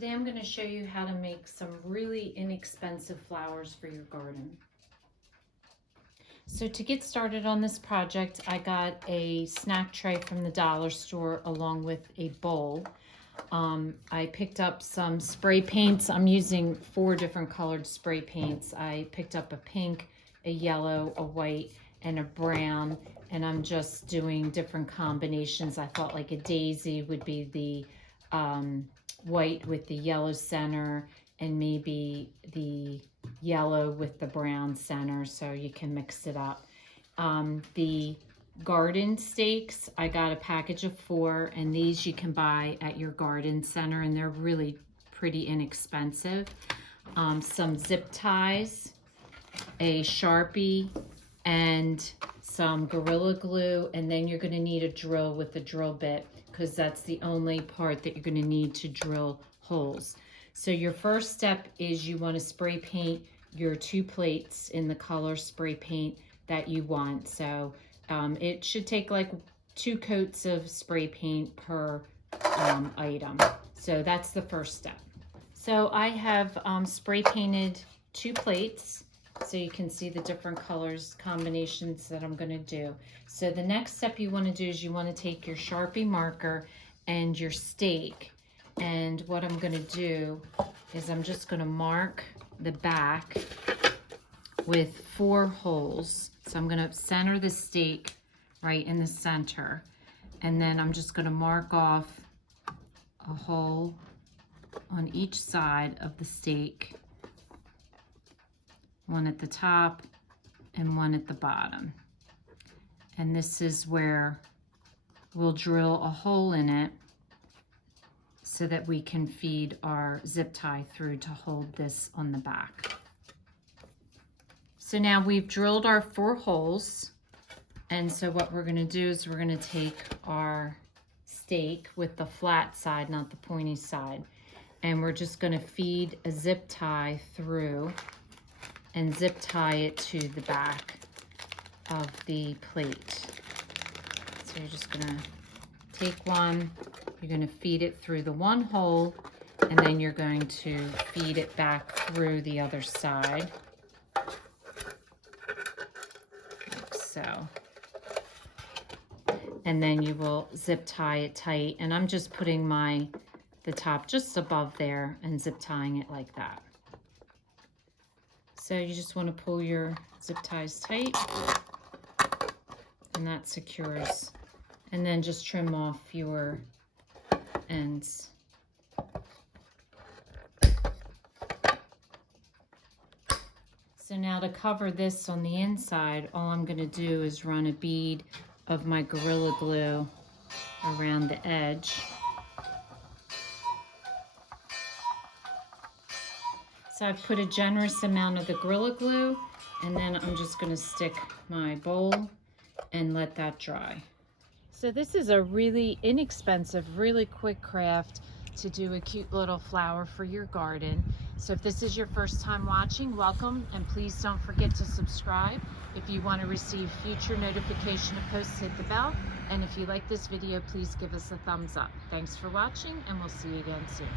Today I'm going to show you how to make some really inexpensive flowers for your garden. So to get started on this project, I got a snack tray from the dollar store along with a bowl. I picked up some spray paints. I'm using 4 different colored spray paints. I picked up a pink, a yellow, a white, and a brown, and I'm just doing different combinations. I thought like a daisy would be the white with the yellow center, and maybe the yellow with the brown center, so you can mix it up. The garden stakes, I got a package of 4, and these you can buy at your garden center, and they're really pretty inexpensive. Some zip ties, a Sharpie, and some Gorilla Glue, and then you're going to need a drill with a drill bit, because that's the only part that you're going to need to drill holes. So your first step is you want to spray paint your 2 plates in the color spray paint that you want. So it should take like 2 coats of spray paint per item. So that's the first step. So I have spray painted 2 plates, so you can see the different colors combinations that I'm going to do. So the next step you want to do is you want to take your Sharpie marker and your stake, and what I'm going to do is I'm just going to mark the back with 4 holes. So I'm going to center the stake right in the center, and then I'm just going to mark off a hole on each side of the stake, one at the top and one at the bottom. And this is where we'll drill a hole in it so that we can feed our zip tie through to hold this on the back. So now we've drilled our 4 holes, and so what we're going to do is we're going to take our stake with the flat side, not the pointy side, and we're just going to feed a zip tie through and zip tie it to the back of the plate. So you're just going to take one, you're going to feed it through the one hole, and then you're going to feed it back through the other side, like so. And then you will zip tie it tight, and I'm just putting the top just above there and zip tying it like that. So you just want to pull your zip ties tight, and that secures. And then just trim off your ends. So now to cover this on the inside, all I'm going to do is run a bead of my Gorilla Glue around the edge. So I've put a generous amount of the Gorilla Glue, and then I'm just going to stick my bowl and let that dry. So this is a really inexpensive, really quick craft to do a cute little flower for your garden. So if this is your first time watching, welcome, and please don't forget to subscribe. If you want to receive future notification of posts, hit the bell. And if you like this video, please give us a thumbs up. Thanks for watching, and we'll see you again soon.